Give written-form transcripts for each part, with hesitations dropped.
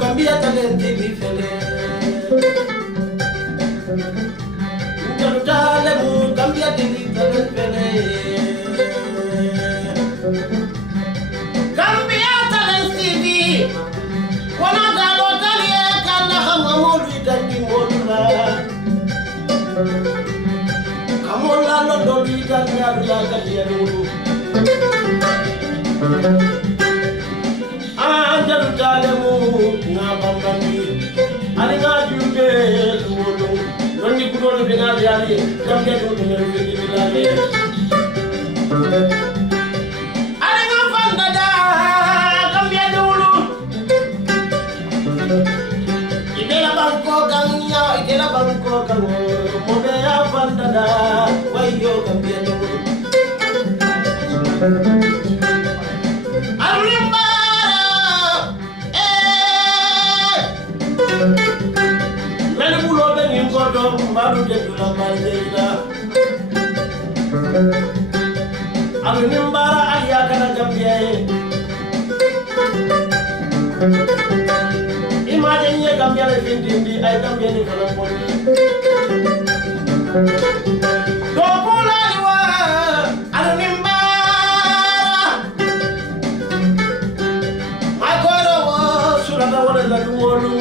Gambia talenti mi fele. Jalutale mu Gambia talenti fele. Gambia talenti mi. Wana dalo dalie kana hamamodu dandi mola. Kamola no doli dandi abya galia mulu. Jalutale mu na bambani. Ali na juke luodo. Noni kudo binaliali Gambia du binaliali Alinga fandada Gambia dulu Idela bangko kangnya idela bangko kang mobe fandada wayo Gambia dulu Baru jadula maldeila Alu nimbara alia kana Gambia Imaje nye Gambia le findindi ay Gambia ni fana poni Dokula liwa alu nimbara Makoro wo sulaka wala la duwolu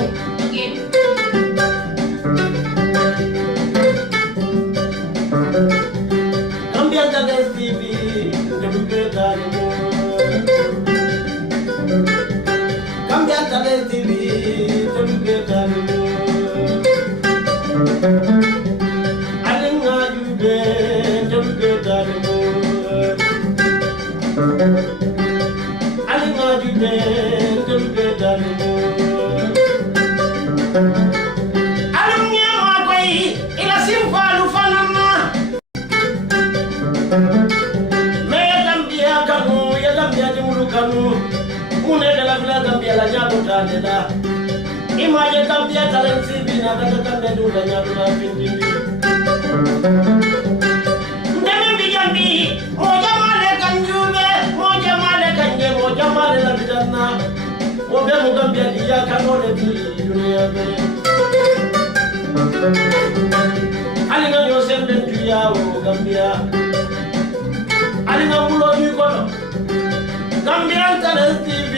Imaje Gambia talent bina daga Gambia dula nyadula findindi Ndeme bijambi moja male kanjube moja male kanje moja male la bidana Obe mu Gambia diya kanole di dunia be Alinga yo sembe tuya o Gambia Alinga mulo ni kono Gambia talent TV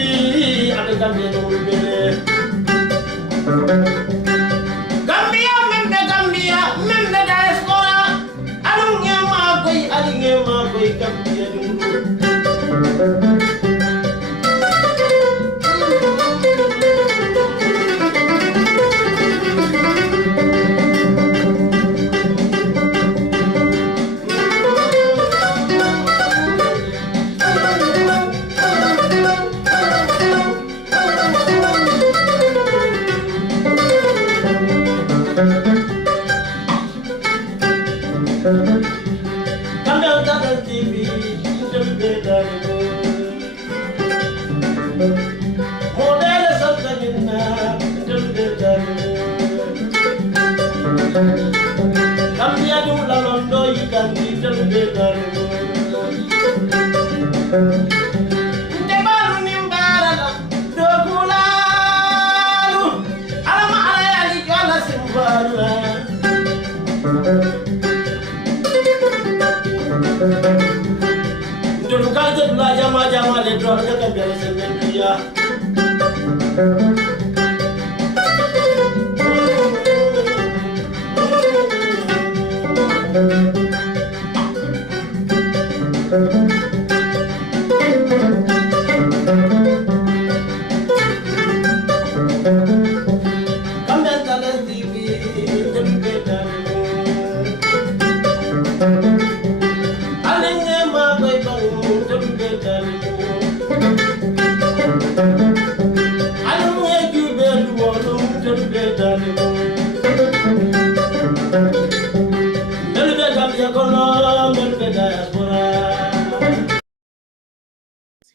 ade Gambia dulu bele Gambia membe diaspora alunge ma koy Gambia dulu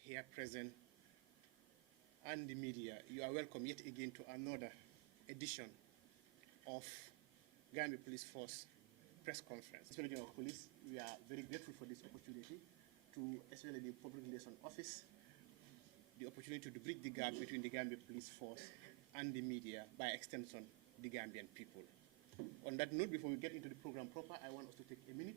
Here present and the media, you are welcome yet again to another edition of Gambia Police Force press conference. Inspector General of Police, we are very grateful for this opportunity to, especially the Public Relations Office, the opportunity to bridge the gap between the Gambia Police Force and the media, by extension, the Gambian people. On that note, before we get into the program proper, I want us to take a minute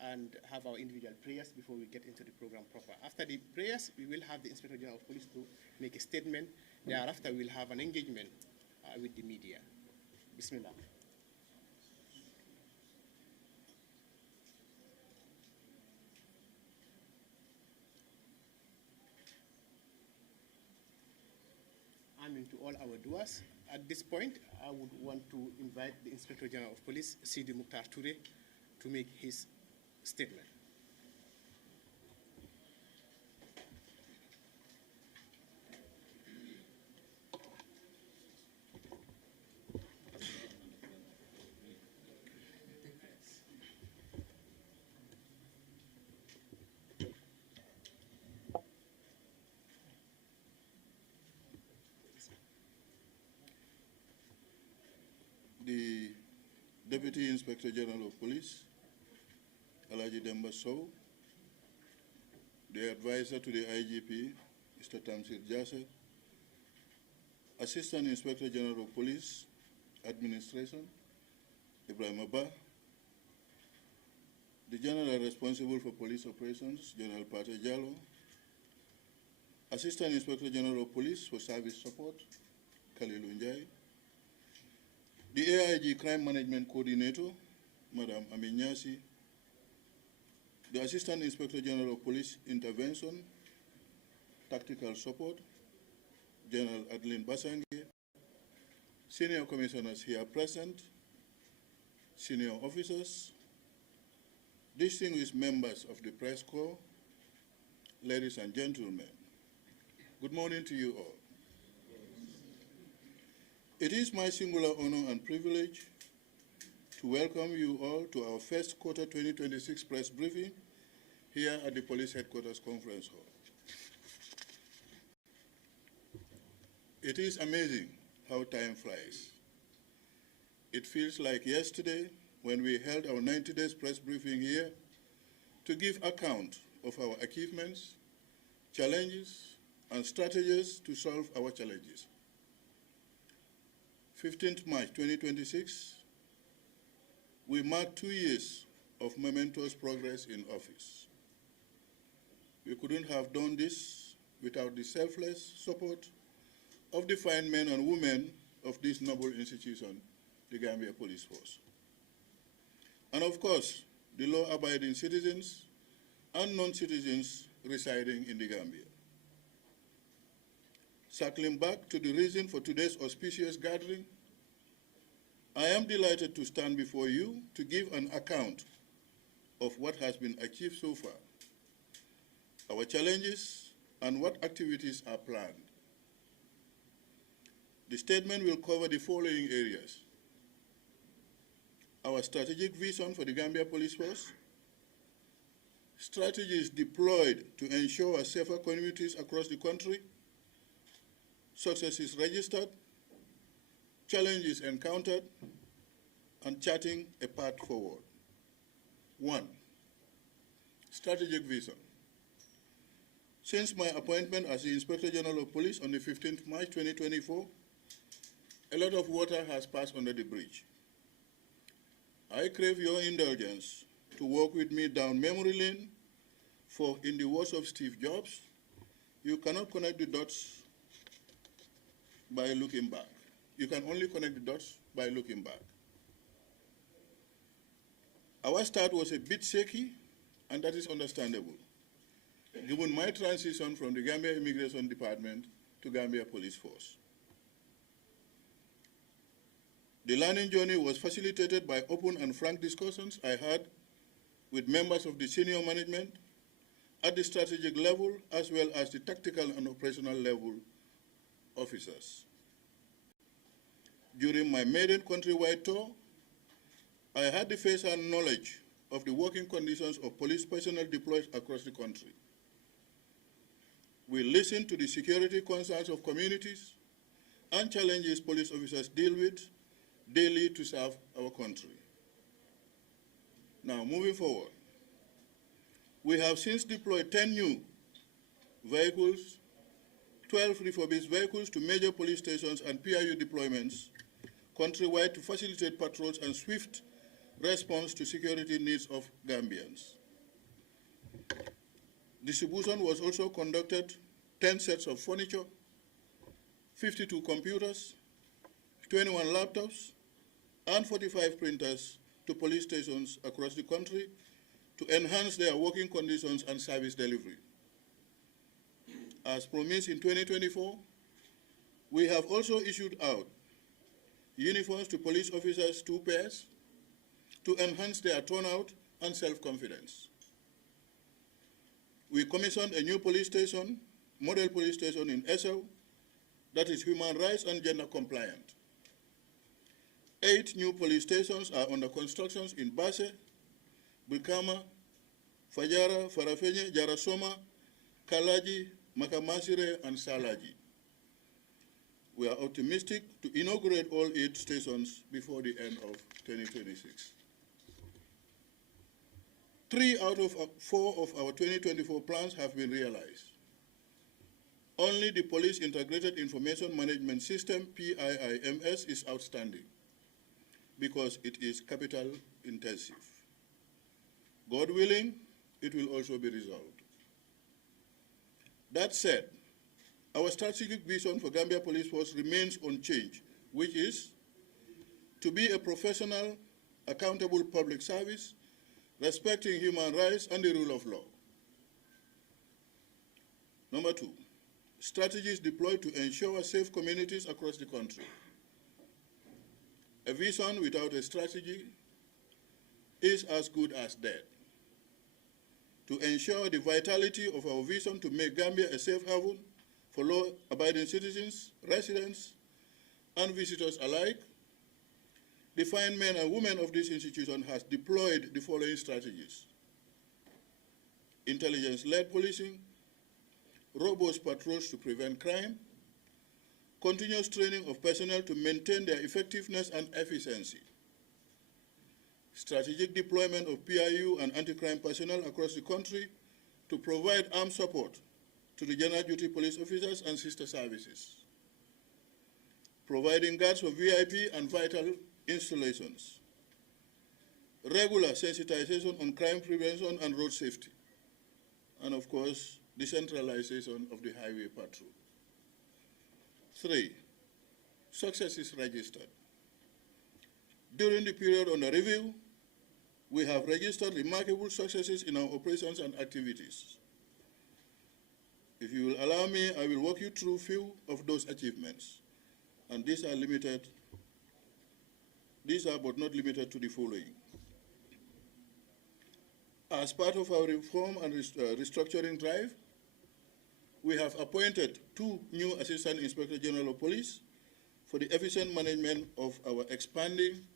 and have our individual prayers before we get into the program proper. After the prayers, we will have the Inspector General of Police to make a statement. Thereafter, we will have an engagement with the media. Bismillah. Amin. him to all our doers. At this point, I would want to invite the Inspector General of Police, Sidi Mukhtar Toure, to make his statement. The Deputy Inspector General of Police, Alaji Demba Sow, the advisor to the IGP, Mr. Tamsir Jase, Assistant Inspector General of Police, Administration, Ibrahim Abba, the General responsible for police operations, General Pate Jallo, Assistant Inspector General of Police for Service Support, Khalil Unjai, the AIG Crime Management Coordinator, Madam Amin Nyasi, the Assistant Inspector General of Police Intervention, Tactical Support, General Adeline Basangi, Senior Commissioners here present, Senior Officers, distinguished members of the Press Corps, ladies and gentlemen, good morning to you all. It is my singular honor and privilege to welcome you all to our first quarter 2026 press briefing here at the Police Headquarters Conference Hall. It is amazing how time flies. It feels like yesterday when we held our 90 days press briefing here to give account of our achievements, challenges, and strategies to solve our challenges. 15th March 2026, we mark 2 years of momentous progress in office. We couldn't have done this without the selfless support of the fine men and women of this noble institution, the Gambia Police Force. And of course, the law-abiding citizens and non-citizens residing in the Gambia. Circling back to the reason for today's auspicious gathering, I am delighted to stand before you to give an account of what has been achieved so far, our challenges, and what activities are planned. The statement will cover the following areas: our strategic vision for the Gambia Police Force, strategies deployed to ensure safer communities across the country, successes registered, challenges encountered, and charting a path forward. 1. Strategic vision. Since my appointment as the Inspector General of Police on the 15th March 2024, a lot of water has passed under the bridge. I crave your indulgence to walk with me down memory lane, for in the words of Steve Jobs, you cannot connect the dots by looking back. You can only connect the dots by looking back. Our start was a bit shaky, and that is understandable, given my transition from the Gambia Immigration Department to Gambia Police Force. The learning journey was facilitated by open and frank discussions I had with members of the senior management at the strategic level, as well as the tactical and operational level officers. During my maiden countrywide tour, I had the first-hand knowledge of the working conditions of police personnel deployed across the country. We listened to the security concerns of communities and challenges police officers deal with daily to serve our country. Now, moving forward, we have since deployed 10 new vehicles, 12 refurbished vehicles to major police stations and PIU deployments countrywide to facilitate patrols and swift response to security needs of Gambians. Distribution was also conducted: 10 sets of furniture, 52 computers, 21 laptops, and 45 printers to police stations across the country to enhance their working conditions and service delivery. As promised in 2024, We have also issued out uniforms to police officers, 2 pairs, to enhance their turnout and self-confidence. We commissioned a new police station, model police station in Esau, that is human rights and gender compliant. 8 new police stations are under construction in Basse, Brikama, Fajara, Farafenye, Jarasoma, Kalaji, Makamasire, and Salaji. We are optimistic to inaugurate all 8 stations before the end of 2026. 3 out of 4 of our 2024 plans have been realized. Only the Police Integrated Information Management System, PIIMS, is outstanding because it is capital intensive. God willing, it will also be resolved. That said, our strategic vision for Gambia Police Force remains unchanged, which is to be a professional, accountable public service, respecting human rights and the rule of law. Number 2, strategies deployed to ensure safe communities across the country. A vision without a strategy is as good as dead. To ensure the vitality of our vision to make Gambia a safe haven for law-abiding citizens, residents, and visitors alike, the fine men and women of this institution has deployed the following strategies: intelligence-led policing, robust patrols to prevent crime, continuous training of personnel to maintain their effectiveness and efficiency, strategic deployment of PIU and anti-crime personnel across the country to provide armed support to the general duty police officers and sister services, providing guards for VIP and vital installations, regular sensitization on crime prevention and road safety, and of course, decentralization of the highway patrol. 3, successes registered. During the period under review, we have registered remarkable successes in our operations and activities. If you will allow me, I will walk you through a few of those achievements. And these are but not limited to the following. As part of our reform and restructuring drive, we have appointed 2 new Assistant Inspector General of Police for the efficient management of our expanding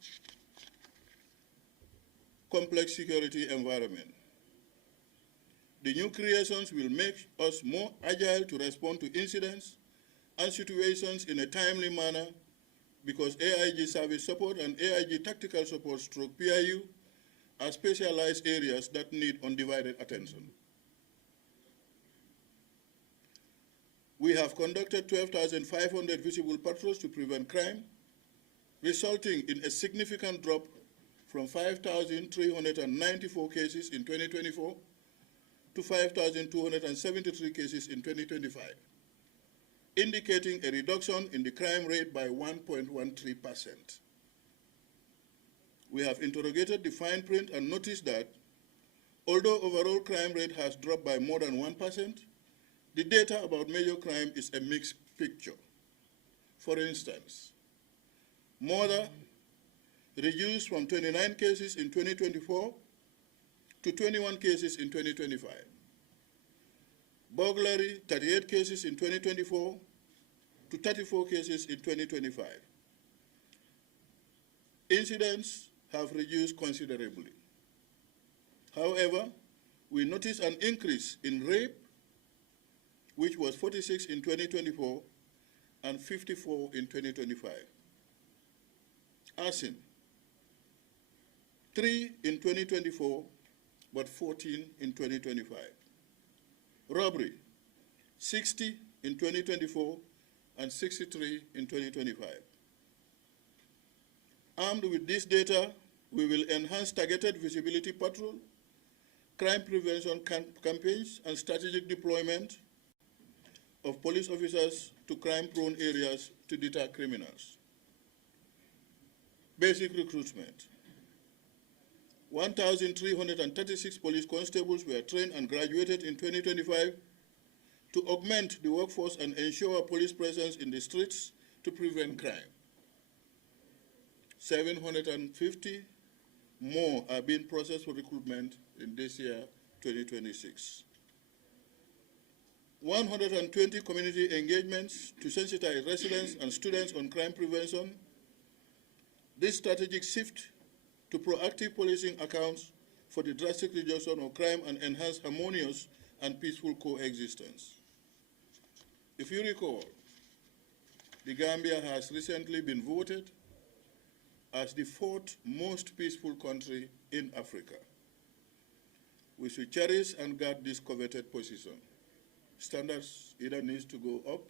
complex security environment. The new creations will make us more agile to respond to incidents and situations in a timely manner because AIG service support and AIG tactical support stroke PIU are specialized areas that need undivided attention. We have conducted 12,500 visible patrols to prevent crime, resulting in a significant drop from 5,394 cases in 2024 to 5,273 cases in 2025, indicating a reduction in the crime rate by 1.13%. We have interrogated the fine print and noticed that although overall crime rate has dropped by more than 1%, the data about major crime is a mixed picture. For instance, murder reduced from 29 cases in 2024 to 21 cases in 2025. Burglary, 38 cases in 2024 to 34 cases in 2025. Incidents have reduced considerably. However, we notice an increase in rape, which was 46 in 2024 and 54 in 2025. Arson, 3 in 2024, but 14 in 2025. Robbery, 60 in 2024 and 63 in 2025. Armed with this data, we will enhance targeted visibility patrol, crime prevention campaigns, and strategic deployment of police officers to crime-prone areas to deter criminals. Basic recruitment. 1,336 police constables were trained and graduated in 2025 to augment the workforce and ensure police presence in the streets to prevent crime. 750 more are being processed for recruitment in this year, 2026. 120 community engagements to sensitize residents and students on crime prevention. This strategic shift to proactive policing accounts for the drastic reduction of crime and enhance harmonious and peaceful coexistence. If you recall, the Gambia has recently been voted as the 4th most peaceful country in Africa. We should cherish and guard this coveted position. Standards either needs to go up,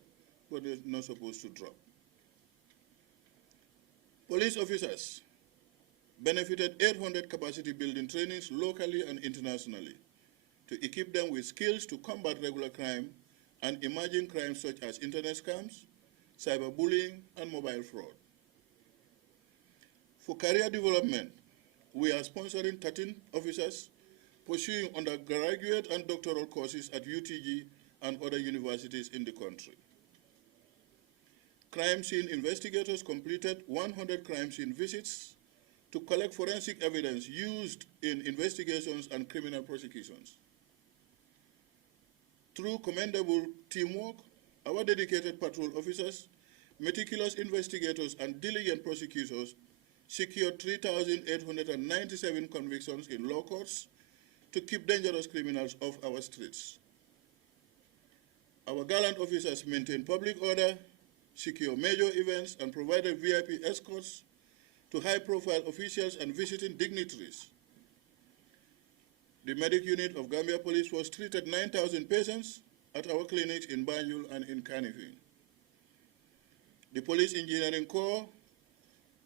but they're not supposed to drop. Police officers benefited 800 capacity building trainings locally and internationally to equip them with skills to combat regular crime and emerging crimes such as internet scams, cyberbullying, and mobile fraud. For career development, we are sponsoring 13 officers pursuing undergraduate and doctoral courses at UTG and other universities in the country. Crime scene investigators completed 100 crime scene visits to collect forensic evidence used in investigations and criminal prosecutions. Through commendable teamwork, our dedicated patrol officers, meticulous investigators, and diligent prosecutors secured 3,897 convictions in law courts to keep dangerous criminals off our streets. Our gallant officers maintained public order, secured major events, and provided VIP escorts to high-profile officials and visiting dignitaries. The medic unit of Gambia Police Force treated 9,000 patients at our clinics in Banjul and in Kanifing. The Police Engineering Corps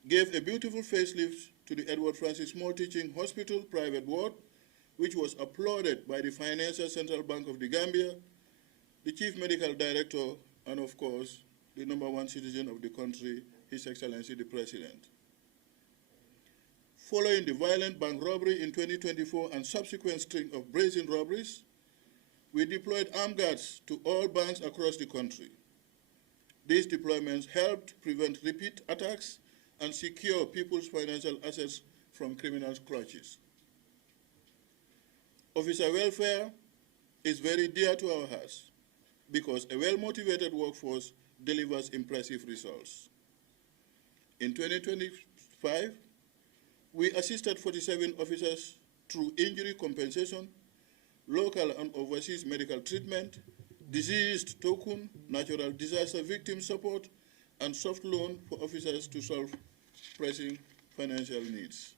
gave a beautiful facelift to the Edward Francis Small Teaching Hospital private ward, which was applauded by the Financial Central Bank of the Gambia, the Chief Medical Director, and of course, the #1 citizen of the country, His Excellency the President. Following the violent bank robbery in 2024 and subsequent string of brazen robberies, we deployed armed guards to all banks across the country. These deployments helped prevent repeat attacks and secure people's financial assets from criminals' clutches. Officer welfare is very dear to our hearts because a well-motivated workforce delivers impressive results. In 2025, we assisted 47 officers through injury compensation, local and overseas medical treatment, diseased token, natural disaster victim support, and soft loan for officers to solve pressing financial needs.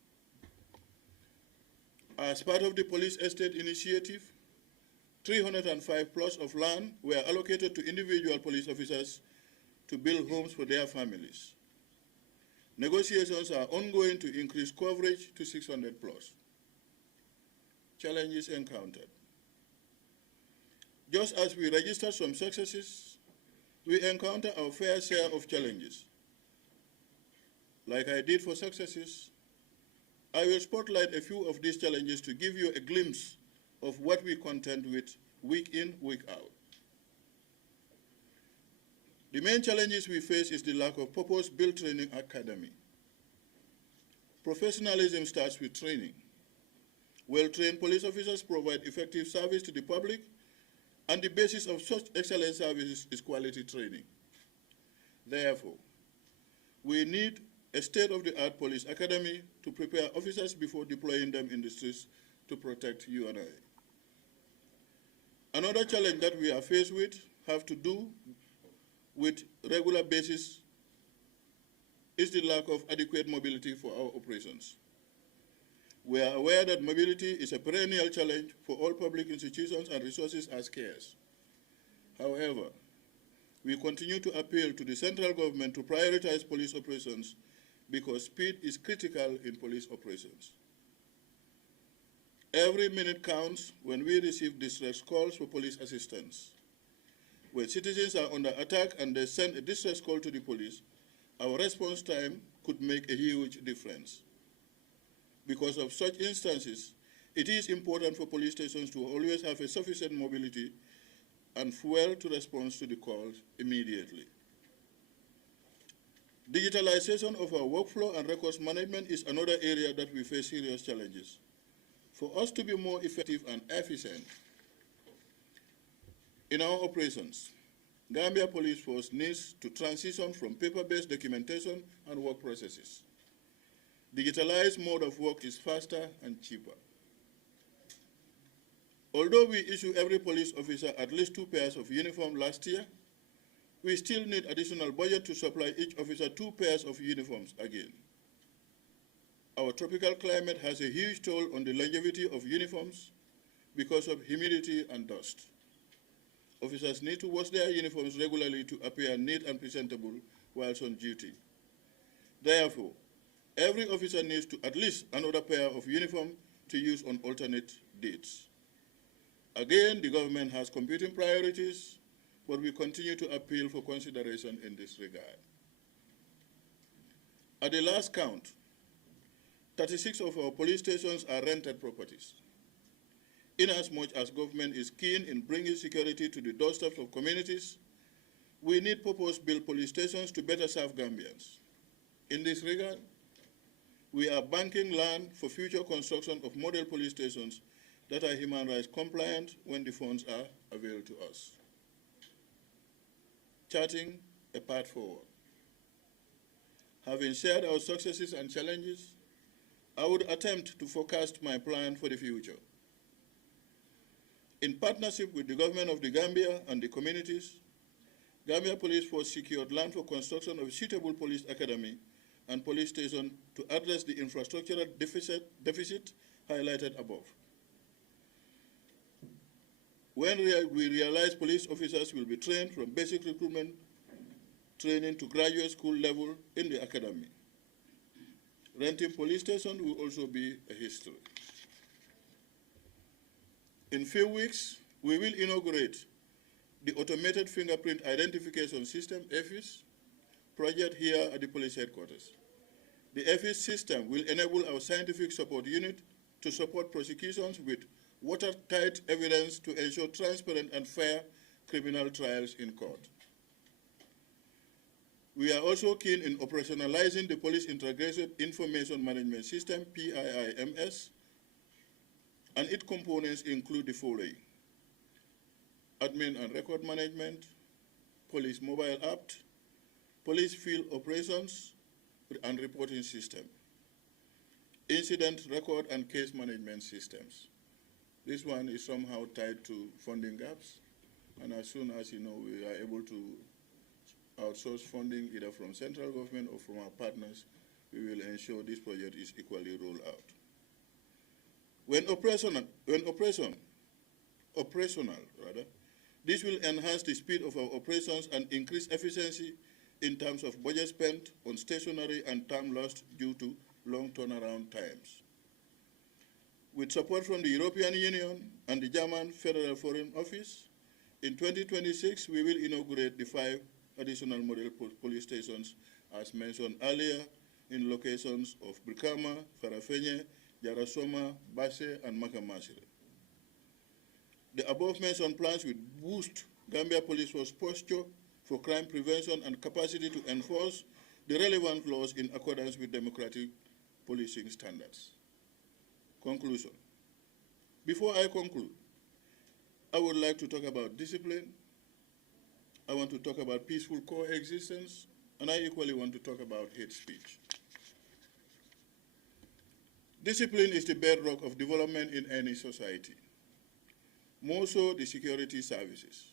As part of the Police Estate Initiative, 305 plots of land were allocated to individual police officers to build homes for their families. Negotiations are ongoing to increase coverage to 600 plots. Challenges encountered. Just as we register some successes, we encounter our fair share of challenges. Like I did for successes, I will spotlight a few of these challenges to give you a glimpse of what we contend with week in, week out. The main challenges we face is the lack of purpose-built training academy. Professionalism starts with training. Well-trained police officers provide effective service to the public, and the basis of such excellent services is quality training. Therefore, we need a state-of-the-art police academy to prepare officers before deploying them in the streets to protect you and I. Another challenge that we are faced with have to do with regular basis is the lack of adequate mobility for our operations. We are aware that mobility is a perennial challenge for all public institutions and resources are scarce. However, we continue to appeal to the central government to prioritize police operations because speed is critical in police operations. Every minute counts when we receive distress calls for police assistance. When citizens are under attack and they send a distress call to the police, our response time could make a huge difference. Because of such instances, it is important for police stations to always have a sufficient mobility and fuel to respond to the calls immediately. Digitalization of our workflow and records management is another area that we face serious challenges. For us to be more effective and efficient in our operations, Gambia Police Force needs to transition from paper-based documentation and work processes. Digitalized mode of work is faster and cheaper. Although we issue every police officer at least 2 pairs of uniform last year, we still need additional budget to supply each officer 2 pairs of uniforms again. Our tropical climate has a huge toll on the longevity of uniforms because of humidity and dust. Officers need to wash their uniforms regularly to appear neat and presentable whilst on duty. Therefore, every officer needs to at least another pair of uniform to use on alternate dates. Again, the government has competing priorities, but we continue to appeal for consideration in this regard. At the last count, 36 of our police stations are rented properties. Inasmuch as government is keen in bringing security to the doorsteps of communities, we need purpose-built police stations to better serve Gambians. In this regard, we are banking land for future construction of model police stations that are human rights compliant when the funds are available to us. Charting a path forward. Having shared our successes and challenges, I would attempt to forecast my plan for the future. In partnership with the government of the Gambia and the communities, Gambia Police Force secured land for construction of a suitable police academy and police station to address the infrastructural deficit highlighted above. When we realize police officers will be trained from basic recruitment training to graduate school level in the academy. Renting police station will also be a history. In few weeks, we will inaugurate the Automated Fingerprint Identification System, AFIS, project here at the police headquarters. The AFIS system will enable our scientific support unit to support prosecutions with watertight evidence to ensure transparent and fair criminal trials in court. We are also keen in operationalizing the Police Integrated Information Management System, PIIMS, and its components include the following: admin and record management, police mobile app, police field operations and reporting system, incident record and case management systems. This one is somehow tied to funding gaps, and as soon as we are able to outsource funding either from central government or from our partners, we will ensure this project is equally rolled out. When operational, this will enhance the speed of our operations and increase efficiency in terms of budget spent on stationery and time lost due to long turnaround times. With support from the European Union and the German Federal Foreign Office, in 2026 we will inaugurate the 5 additional model police stations as mentioned earlier in locations of Brikama, Farafenye, Jarasoma, Basse, and Makamasire. The above-mentioned plans will boost Gambia Police Force posture for crime prevention and capacity to enforce the relevant laws in accordance with democratic policing standards. Conclusion. Before I conclude, I would like to talk about discipline. I want to talk about peaceful coexistence, and I equally want to talk about hate speech. Discipline is the bedrock of development in any society, more so the security services.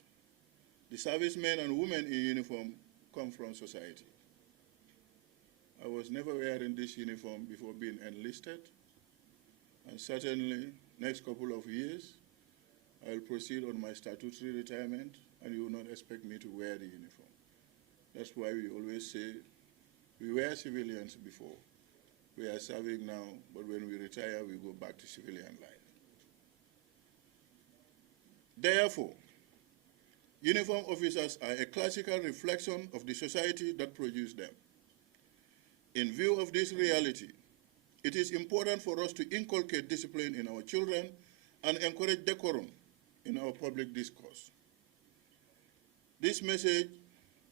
The servicemen and women in uniform come from society. I was never wearing this uniform before being enlisted, and certainly next couple of years, I'll proceed on my statutory retirement, and you will not expect me to wear the uniform. That's why we always say, we were civilians before. We are serving now, but when we retire, we go back to civilian life. Therefore, uniform officers are a classical reflection of the society that produced them. In view of this reality, it is important for us to inculcate discipline in our children and encourage decorum in our public discourse. This message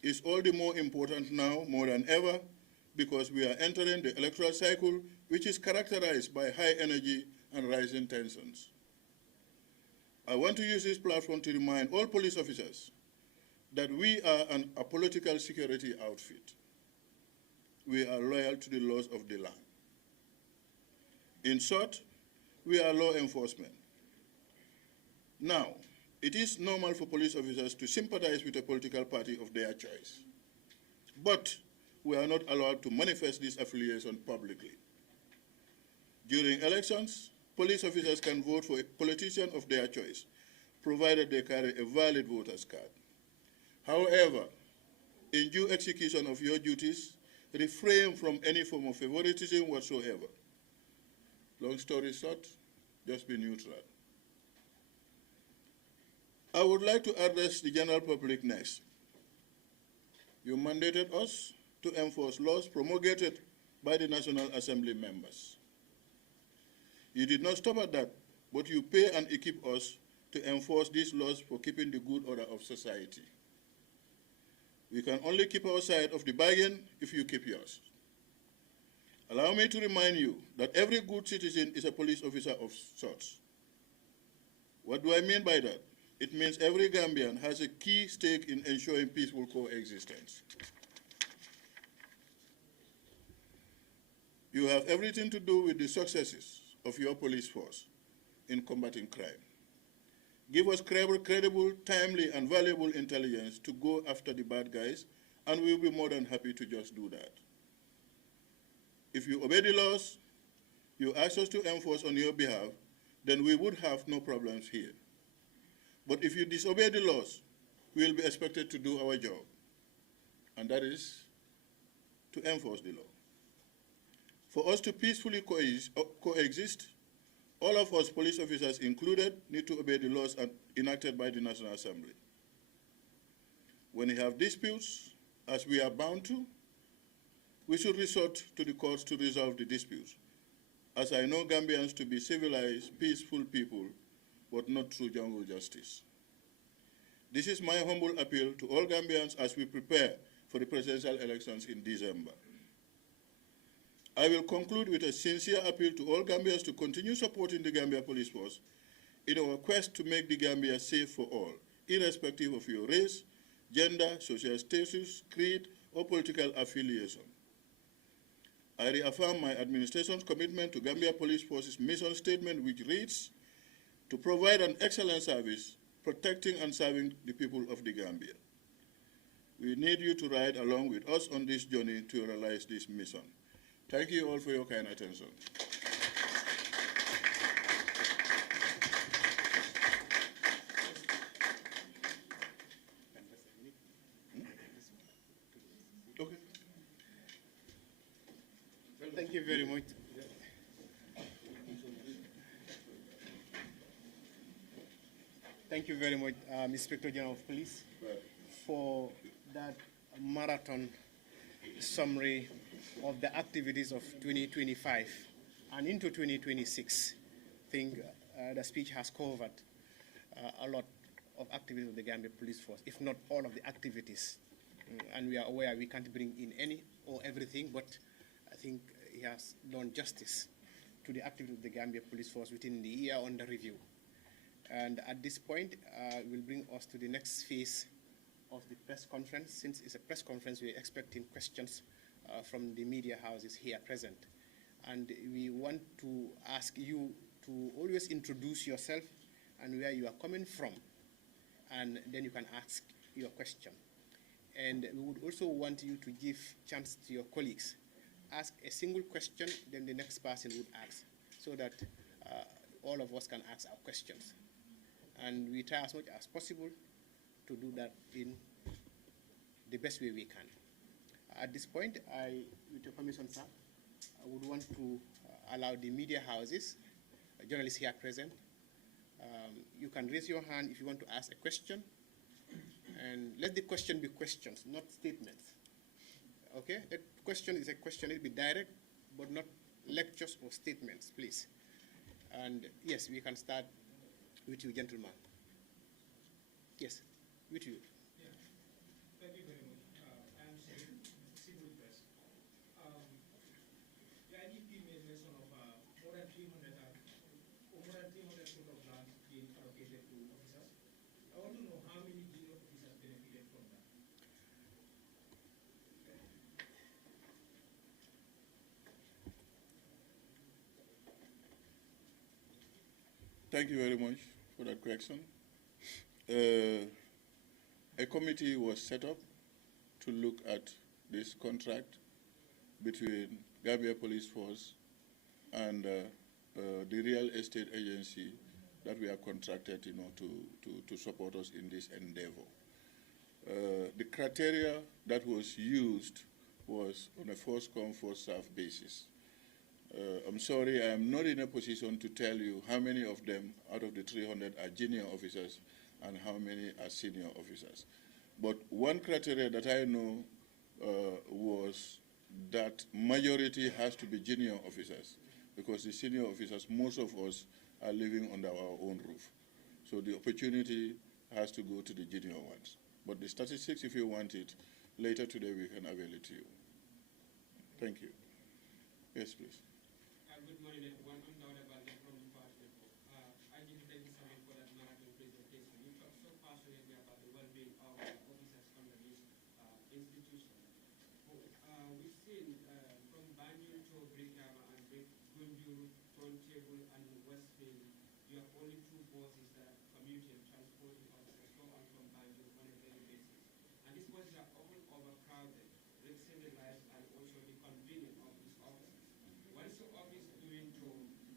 is all the more important now, more than ever, because we are entering the electoral cycle, which is characterized by high energy and rising tensions. I want to use this platform to remind all police officers that we are a political security outfit. We are loyal to the laws of the land. In short, we are law enforcement. Now, it is normal for police officers to sympathize with a political party of their choice. But we are not allowed to manifest this affiliation publicly. During elections, police officers can vote for a politician of their choice, provided they carry a valid voter's card. However, in due execution of your duties, refrain from any form of favoritism whatsoever. Long story short, just be neutral. I would like to address the general public next. You mandated us to enforce laws promulgated by the National Assembly members. You did not stop at that, but you pay and equip us to enforce these laws for keeping the good order of society. We can only keep our side of the bargain if you keep yours. Allow me to remind you that every good citizen is a police officer of sorts. What do I mean by that? It means every Gambian has a key stake in ensuring peaceful coexistence. You have everything to do with the successes of your police force in combating crime. Give us credible, timely, and valuable intelligence to go after the bad guys, and we'll be more than happy to just do that. If you obey the laws you ask us to enforce on your behalf, then we would have no problems here. But if you disobey the laws, we will be expected to do our job, and that is to enforce the law. For us to peacefully coexist, all of us, police officers included, need to obey the laws enacted by the National Assembly. When we have disputes, as we are bound to, we should resort to the courts to resolve the disputes, as I know Gambians to be civilized, peaceful people, but not through jungle justice. This is my humble appeal to all Gambians as we prepare for the presidential elections in December. I will conclude with a sincere appeal to all Gambians to continue supporting the Gambia Police Force in our quest to make the Gambia safe for all, irrespective of your race, gender, social status, creed, or political affiliation. I reaffirm my administration's commitment to Gambia Police Force's mission statement, which reads, to provide an excellent service, protecting and serving the people of the Gambia. We need you to ride along with us on this journey to realize this mission. Thank you all for your kind attention. Okay. Thank you very much. Thank you very much, Inspector General of Police, for that marathon summary of the activities of 2025 and into 2026. I think the speech has covered a lot of activities of the Gambia Police Force, if not all of the activities. And we are aware we can't bring in any or everything, but I think he has done justice to the activities of the Gambia Police Force within the year under review. And at this point, will bring us to the next phase of the press conference. Since it's a press conference, we're expecting questions from the media houses here present. And we want to ask you to always introduce yourself and where you are coming from, and then you can ask your question. And we would also want you to give chance to your colleagues. Ask a single question, then the next person would ask, so that all of us can ask our questions. And we try as much as possible to do that in the best way we can. At this point, with your permission, sir, I would want to allow the media houses, journalists here present. You can raise your hand if you want to ask a question, and let the question be questions, not statements. Okay? The question is a question, it'll be direct, but not lectures or statements, please. And yes, we can start with you, gentlemen. Yes, with you. Thank you very much. I am Civil Press. The IGP made mention of more than 300 foot of land being allocated to officers. I want to know how many junior officers benefited from that. Thank you very much for that question. A committee was set up to look at this contract between Gambia Police Force and the real estate agency that we are contracted, to support us in this endeavor. The criteria that was used was on a first come, first served basis. I'm sorry, I am not in a position to tell you how many of them out of the 300 are junior officers and how many are senior officers. But one criteria that I know was that majority has to be junior officers, because the senior officers, most of us are living under our own roof. So the opportunity has to go to the junior ones. But the statistics, if you want it, later today we can avail it to you. Thank you. Yes, please. Good morning, everyone. I'm Dauda Balde from the party. I give thank you so much for that marathon presentation. You talk so passionately about the well-being of officers under this institution. We've seen from Banjul to Brikama and Gunjur, Turntable, and Westfield, you have only 2 buses that are commuting, transporting officers to and from Banjul on a daily basis. And these buses are often overcrowded, risking the lives and also the convenience of these officers. What is your office doing to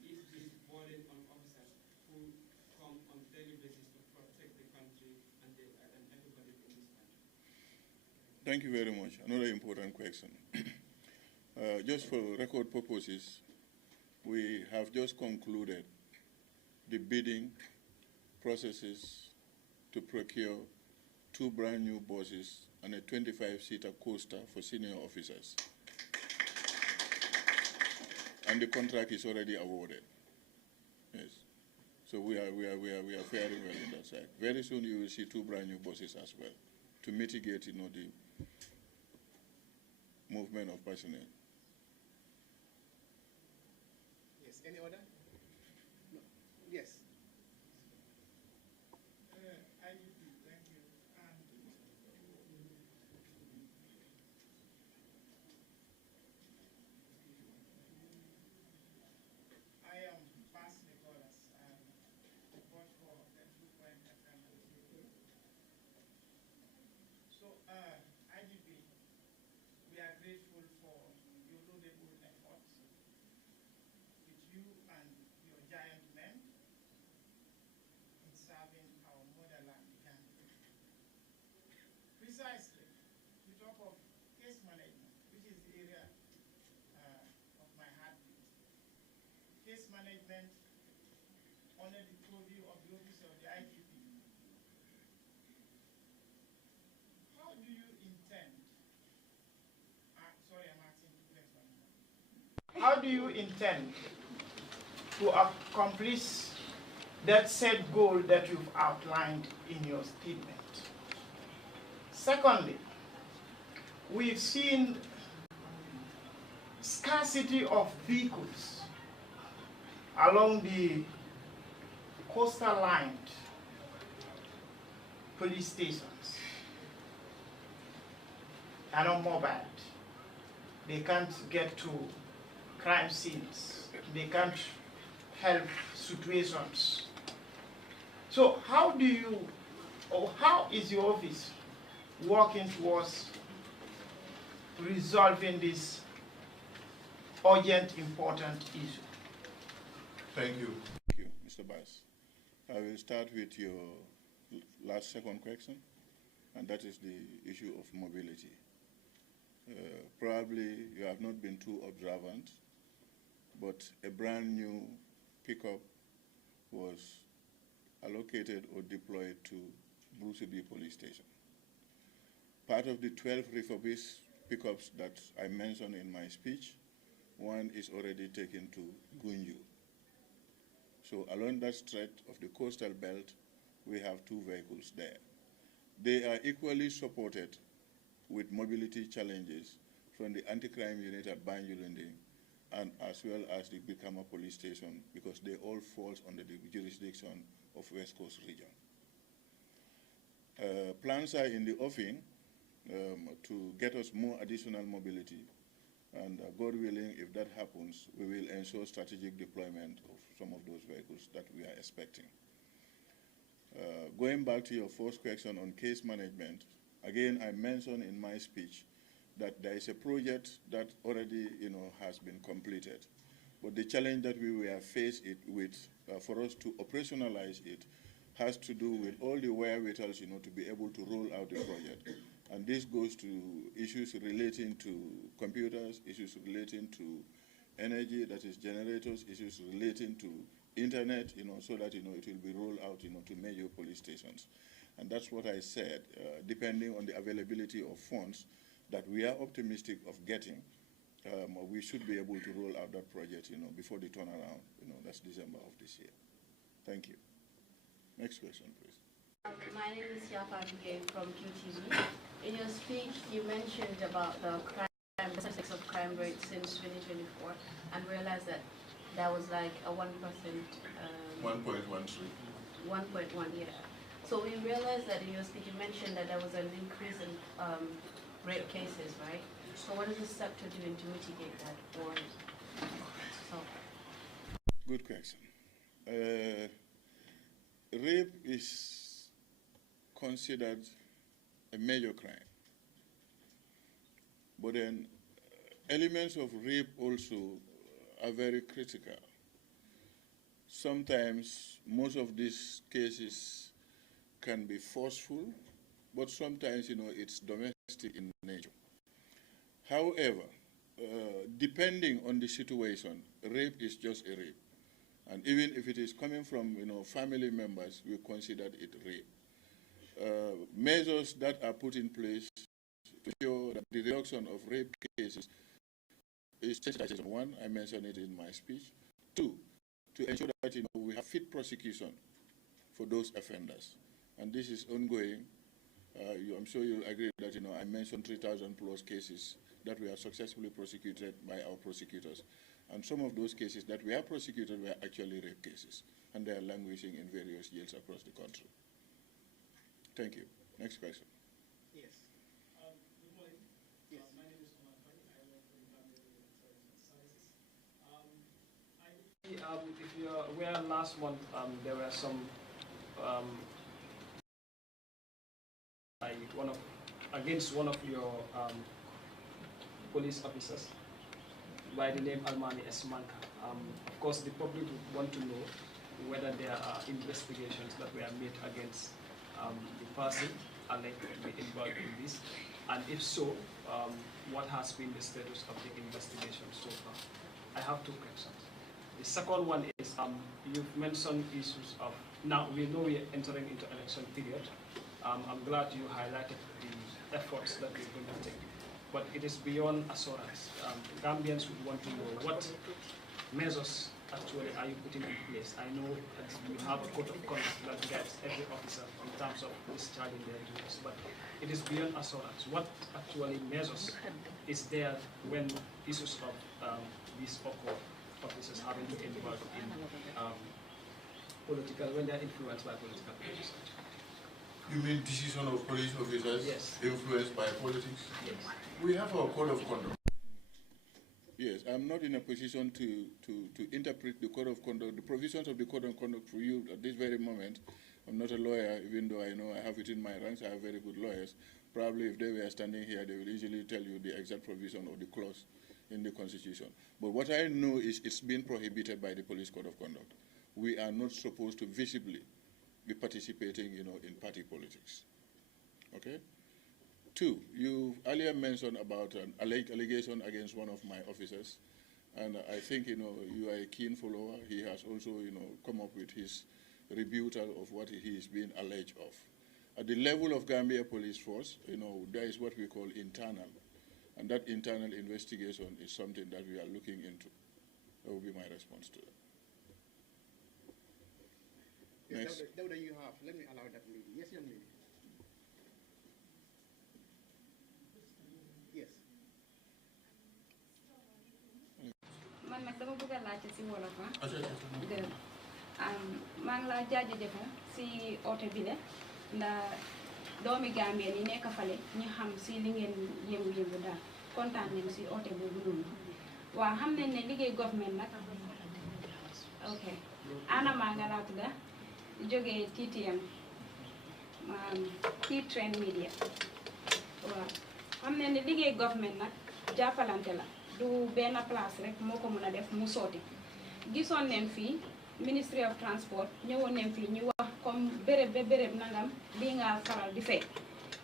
ease this burden on officers who come on a daily basis to protect the country and everybody in this country? Thank you very much. Another important question. Just for record purposes, we have just concluded the bidding processes to procure 2 brand new buses and a 25-seater coaster for senior officers. And the contract is already awarded. Yes. So we are faring well on that side. Very soon you will see 2 brand new buses as well to mitigate, the movement of personnel. Yes, any other? No. Yes. Thank you. I am Bas Nicholas, report for the 2 Point FM. So, IGP, we are grateful for your laudable efforts with you and your giant men in serving our motherland, Gambia. Precisely, you talk of case management, which is the area of my heartbeat. Case management under the purview of the office of the IGP. How do you intend? Sorry, I'm asking 2 questions. How do you intend to accomplish that set goal that you've outlined in your statement? Secondly, we've seen scarcity of vehicles along the coastal line police stations are not mobile. They can't get to crime scenes. They can't help situations. So how do you, or how is your office working towards resolving this urgent, important issue? Thank you. Thank you, Mr. Bass. I will start with your second question, and that is the issue of mobility. Probably you have not been too observant, but a brand new pickup was allocated or deployed to Bruce B police station. Part of the 12 refurbished pickups that I mentioned in my speech, one is already taken to Gunju. So along that stretch of the coastal belt, we have 2 vehicles there. They are equally supported with mobility challenges from the anti-crime unit at Banjulundi and as well as the Bikama police station, because they all fall under the jurisdiction of West Coast region. Plans are in the offing to get us more additional mobility, and God willing, if that happens, we will ensure strategic deployment of some of those vehicles that we are expecting. Going back to your first question on case management, again, I mentioned in my speech that there is a project that already, has been completed. But the challenge that we were faced with, for us to operationalize it, has to do with all the wherewithals, to be able to roll out the project. And this goes to issues relating to computers, issues relating to energy, that is generators, issues relating to internet, so that, it will be rolled out, to major police stations. And that's what I said, depending on the availability of funds that we are optimistic of getting, we should be able to roll out that project, before the turnaround, that's December of this year. Thank you. Next question, please. My name is Yafa Bigay from QTV. In your speech, you mentioned about the statistics of crime rate since 2024, and realized that that was like a 1%. 1.13. 1.1, yeah. So we realized that in your speech you mentioned that there was an increase in rape cases, right? So what is the sector doing to mitigate that or solve that? Good question. Rape is considered a major crime. But then elements of rape also are very critical. Sometimes most of these cases can be forceful, but sometimes, it's domestic in nature. However, depending on the situation, rape is just a rape. And even if it is coming from, family members, we consider it rape. Measures that are put in place to ensure that the reduction of rape cases is sensitization. One, I mentioned it in my speech. Two, to ensure that, we have fit prosecution for those offenders. And this is ongoing. I'm sure you'll agree that, I mentioned 3,000 plus cases that we have successfully prosecuted by our prosecutors. And some of those cases that we have prosecuted were actually rape cases, and they are languishing in various jails across the country. Thank you. Next question. Yes. Good morning. Yes. My name is Omar Fai. I work for the Gambia Intelligence Services. If you're aware, last month there were some against one of your police officers by the name Almani Esmanka. Of course, the public would want to know whether there are investigations that were made against the person alleged to be involved in this, and if so, what has been the status of the investigation so far? I have two questions. The second one is, you've mentioned issues of, now we know we are entering into election period. I'm glad you highlighted the efforts that we're going to take, but it is beyond assurance. Gambians would want to know what measures actually are you putting in place. I know that you have a code of conduct that guides every officer in terms of discharging their duties, but it is beyond assurance. What actually measures is there when issues of these officers having to involve in when they're influenced by political pressures? You mean decision of police officers, yes, influenced by politics? Yes. We have our code of conduct. Yes, I'm not in a position to interpret the code of conduct, the provisions of the code of conduct for you at this very moment. I'm not a lawyer, even though I know I have it in my ranks. I have very good lawyers. Probably if they were standing here, they will easily tell you the exact provision or the clause in the Constitution. But what I know is it's been prohibited by the police code of conduct. We are not supposed to visibly be participating, in party politics. Okay? Two, you earlier mentioned about an allegation against one of my officers, and I think, you are a keen follower. He has also, come up with his rebuttal of what he is being alleged of. At the level of Gambia Police Force, there is what we call internal, and that internal investigation is something that we are looking into. That will be my response to that. Yes, that you have. Let me allow that lady. Yes, young lady. laajte si wolof dëgg maa ngi laa jaajëfal si oote bi la ndax doomi Gambien yi nekk fale ñu xam si li ngeen yëngu-yëngu daal kontaan nañ si oote boobu noonu waaw xam nañ ne liggéey government nag ok ana maa nga laa tudda jógee TTM Key Trend Media waaw xam nañ ne liggéey government nag jàppalante la du benn place rek moo ko mën a def mu sooti gisoon nañ fii Ministry of Transport ñëwoon nañ fii ñu wax comme béréb ba béréb nangam lii nga faral di fay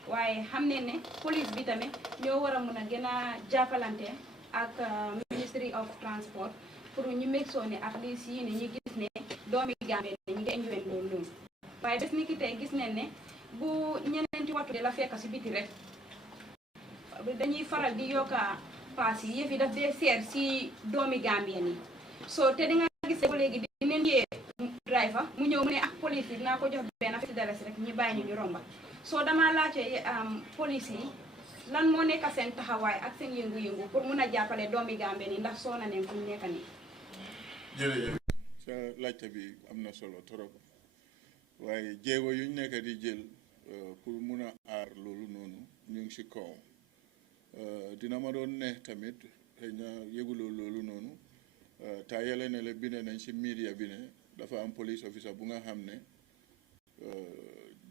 waaye xam ne ne police bi tamit ñoo war a mën a gën a jàppalante ak Ministry of Transport pour ñu make sure ne at least yii ne ñu gis ne doomi Gambie ne ñu ngi enjoy loolu noonu waaye bés ni ki tey gis nañ ne bu ñeneenti waxtu de la fekk si biti rek dañuy faral di yokka paas yi yëf yi daf dee seer si doomi Gambien yi so te di nga gis ba léegi dinañ yee driver mu ñëw mu ne ak police yi dinaa ko jox benn $50 rek ñu bàyyi ñu romba so dama laajte police yi lan moo nekk seen taxawaay ak seen yëngu-yëngu pour mun a jàppale doomi Gambien yi ndax soona neen fu ñu nekk nii. jërëjëf sa laajte bi am na solo trop waaye jéego yuñ nekk di jël pour mun a aar loolu noonu ñu ngi si kaw dina ma doon neex tamit xëy na yëguloo loolu noonu taa yele ne la bind nañ si media bi ne dafa am police officer bu nga xam ne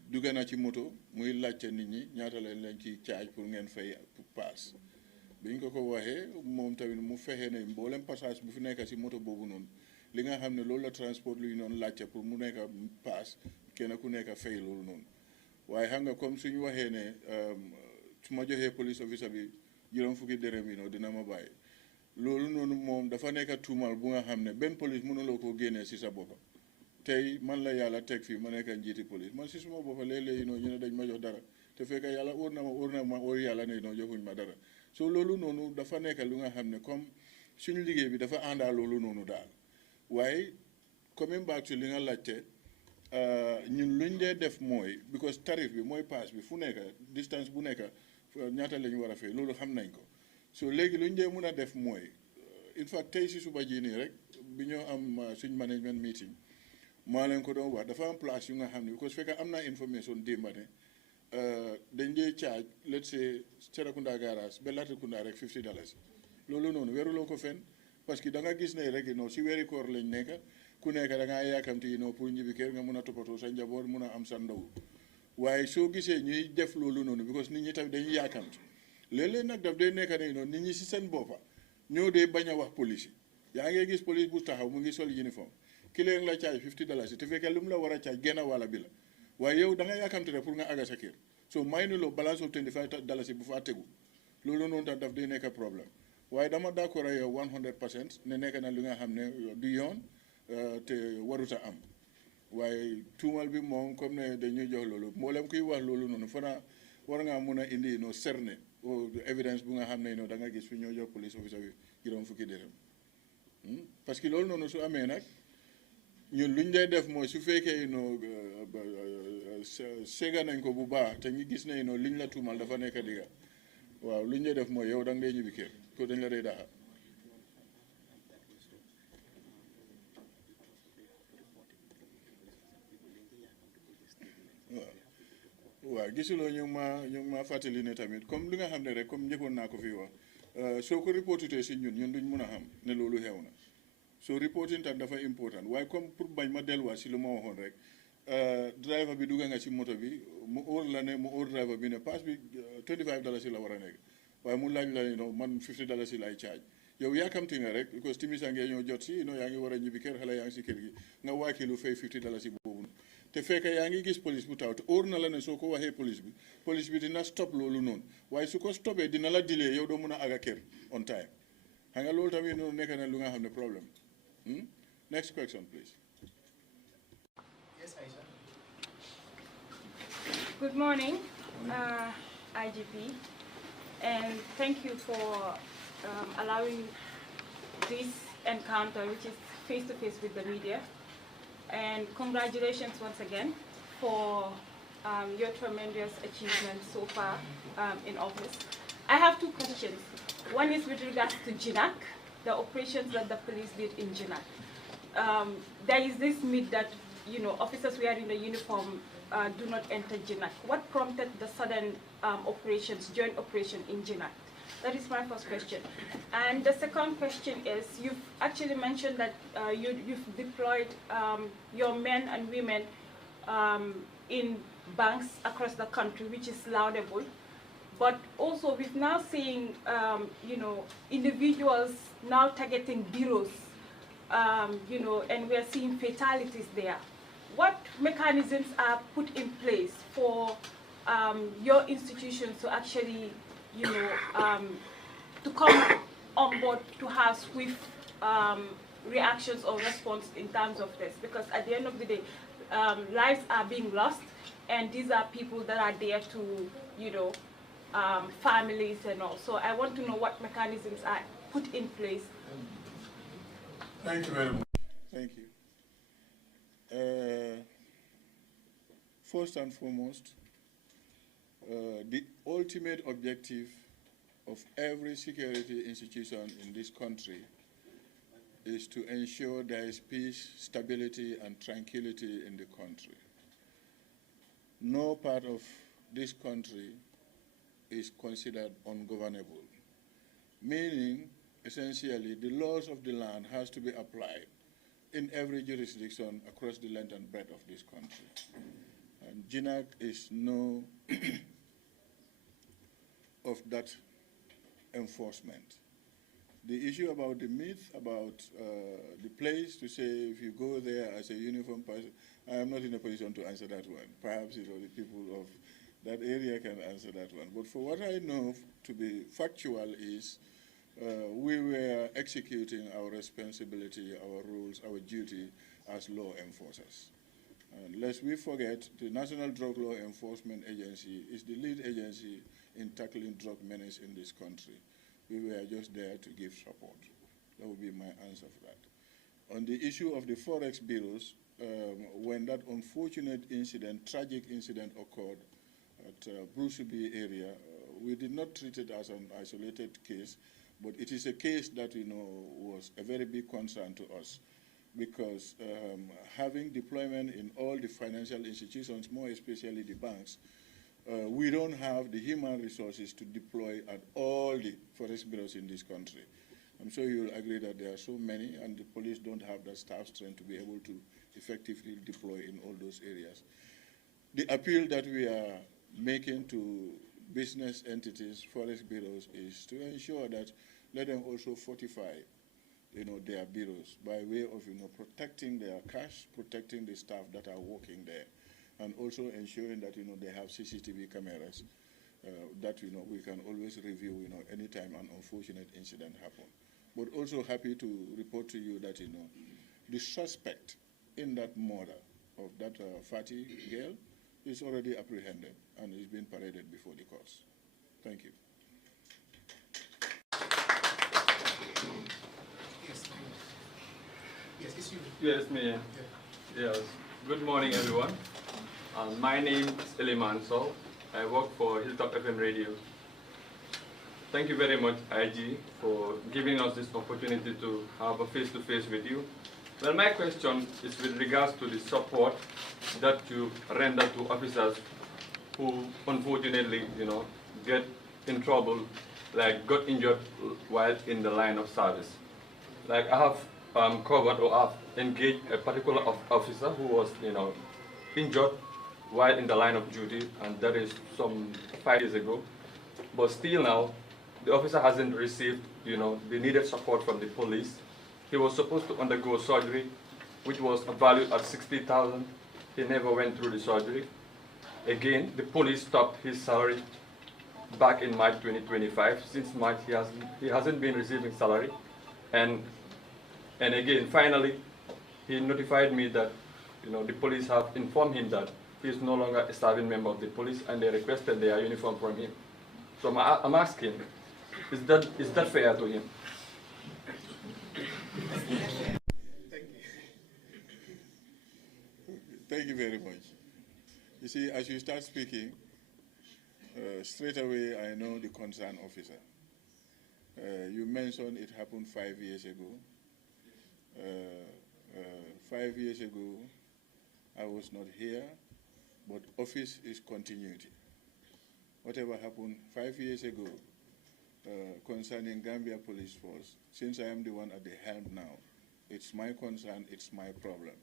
dugg na ci moto muy laajte nit ñi ñaata leen ci charge pour ngeen fay paas biñ ko waxee moom tamit mu fexe ne mboolem passage bu fi nekk si moto boobu noonu li nga xam ne loolu la transport luy noonu laajte pour mu nekk paas kenn ku nekk fay loolu noonu waaye xam nga comme suñu waxee ne su ma joxee police officer bi juróom fukki dërëm yi noonu dina ma bàyyi loolu noonu moom dafa nekk tuumal bu nga xam ne benn police mënuloo koo génnee si sa boppa tey man la yàlla teg fii ma nekk njiiti police man si suma boppa léeg-léeg noonu ñu ne dañ ma jox dara te fekk yàlla óor na ma óor yàlla ne noonu joxuñ ma dara so loolu noonu dafa nekk lu nga xam ne comme suñu liggéey bi dafa àndaa loolu noonu daal waaye comme back to li nga laajte ñun luñ dee def mooy because tarif bi mooy pass bi fu nekk distance bu nekk ñaata la ñu war a fay loolu xam nañ ko so léegi luñ dee mun a def mooy in fact tey si suba jii nii rek bi ñoo am suñ management meeting maa leen ko doon wax dafa am place yu nga xam ne because fekk am naa information démba ne dañ dee charge let's say Serekunda garage ba Latrikunda rek $50 loolu noonu weruloo ko fenn parce que da nga gis ne rek si weeri koor lañ nekk ku nekk da ngaa yaakamti pour ñibbi kër nga mun a toppatoo sa njaboot mun a am sa ndaw waaye soo gisee ñuy def loolu noonu because nit ñi tamit dañuy yaakamti léeg-léeg nag daf dee nekk ne nit ñi si seen boppa ñoo dee bañ a wax police yaa ngi gis police bu taxaw mu ngi sol uniforme ki leen la charge $50 te fekkee lu mu la war a charge genn wàlla bi la waaye yow da nga yaakamti rek pour nga àgga sa kër so may nuloo balance of $25 bu fa tegu loolu noonu tax daf dee nekk problème waaye dama d'accord ak yow 100% ne nekk na li nga xam ne du yoon te waruta am waaye tuumal bi moom comme ne dañuy jox loolu mboolem kuy wax loolu noonu fana war ngaa mun a indi cerne evidence bu nga xam ne da nga gis fi ñoo jox police officer bi juróom fukki dërëm parce que loolu noonu su amee nag ñun luñ dee def mooy su fekkee séga nañ ko bu baax te ñu gis ne liñ la tuumal dafa nekk digga waaw luñ dee def mooy yow da nga dee ñibbi kër ko dañ la dee daxa waaw gisuloo ñu ngi ma fàttali ne tamit comme li nga xam ne rek comme njëkkoon naa ko fii wax soo ko reportutee si ñun duñ mun a xam ne loolu xew na so reporting tam dafa important waaye comme pour bañ ma delluwaat si lu ma waxoon rek driver bi dugga nga si moto bi mu óor la ne mu óor driver bi ne pass bi $25 la war a nekk waaye mu laaj la ne man $50 lay charge yow yaakamti nga rek because timisa ngee ñoo jot si yaa ngi war a ñibbi kër xale yaa ngi si kër gi nga waakilu fay $50 boobu te fekk yaa ngi gis police bu taw te óor na la ne soo ko waxee police bi dina stop loolu noonu waaye su ko stopee dina la dilee yow doo mun a àgga kër on time xam nga loolu tamit noonu nekk na lu nga xam ne problème next question please. Yes, Aisha. Good morning, IGP, and thank you for allowing this encounter, which is face-to-face with the media. And congratulations once again for your tremendous achievement so far in office. I have two questions. One is with regards to GINAC, the operations that the police did in Jinak. There is this myth that, officers wearing the uniform do not enter Jinak. What prompted the sudden joint operation in Jinak? That is my first question. And the second question is, you've actually mentioned that you've deployed your men and women in banks across the country, which is laudable. But also, we've now seen, individuals now targeting bureaus, and we're seeing fatalities there. What mechanisms are put in place for your institutions to actually, to come on board to have swift reactions or response in terms of this? Because at the end of the day, lives are being lost, and these are people that are there to, families and all. So I want to know what mechanisms are put in place. Thank you very much. Thank you. First and foremost, the ultimate objective of every security institution in this country is to ensure there is peace, stability, and tranquility in the country. No part of this country is considered ungovernable, meaning, essentially, the laws of the land has to be applied in every jurisdiction across the length and breadth of this country. And Jinak is no of that enforcement. The issue about the myth, about the place, to say if you go there as a uniform person, I am not in a position to answer that one. Perhaps the people of that area can answer that one. But for what I know to be factual is we were executing our responsibility, our rules, our duty as law enforcers. And lest we forget, the National Drug Law Enforcement Agency is the lead agency in tackling drug menace in this country. We were just there to give support. That would be my answer for that. On the issue of the Forex bureaus, when that unfortunate incident, tragic incident occurred at Bruceby area, we did not treat it as an isolated case, but it is a case that, was a very big concern to us, because having deployment in all the financial institutions, more especially the banks, we don't have the human resources to deploy at all the forest bureaus in this country. I'm sure you'll agree that there are so many, and the police don't have the staff strength to be able to effectively deploy in all those areas. The appeal that we are making to business entities, forest bureaus, is to ensure that let them also fortify, their bureaus by way of, protecting their cash, protecting the staff that are working there, and also ensuring that, they have CCTV cameras that, we can always review, anytime an unfortunate incident happens. But also happy to report to you that, the suspect in that murder of that Fatih girl is already apprehended and is being paraded before the courts. Thank you. Yes, it's you. Yes, me. Yes. Good morning, everyone. My name is Eliman Sol. I work for Hilltop FM Radio. Thank you very much, IG, for giving us this opportunity to have a face-to-face with you. Well, my question is with regards to the support that you render to officers who, unfortunately, get in trouble, like got injured while in the line of service. Like I have covered or have engaged a particular officer who was, injured while in the line of duty, and that is some 5 years ago. But still now, the officer hasn't received, the needed support from the police. He was supposed to undergo surgery, which was valued at 60,000. He never went through the surgery. Again, the police stopped his salary back in March 2025. Since March, he hasn't been receiving salary. And again, finally, he notified me that, the police have informed him that he is no longer a serving member of the police, and they requested their uniform from him. So I'm asking, is that fair to him? Thank you very much. You see, as you start speaking, straight away I know the concerned officer. You mentioned it happened 5 years ago. 5 years ago, I was not here, but office is continuity. Whatever happened 5 years ago concerning Gambia Police Force, since I am the one at the helm now, it's my concern, it's my problem.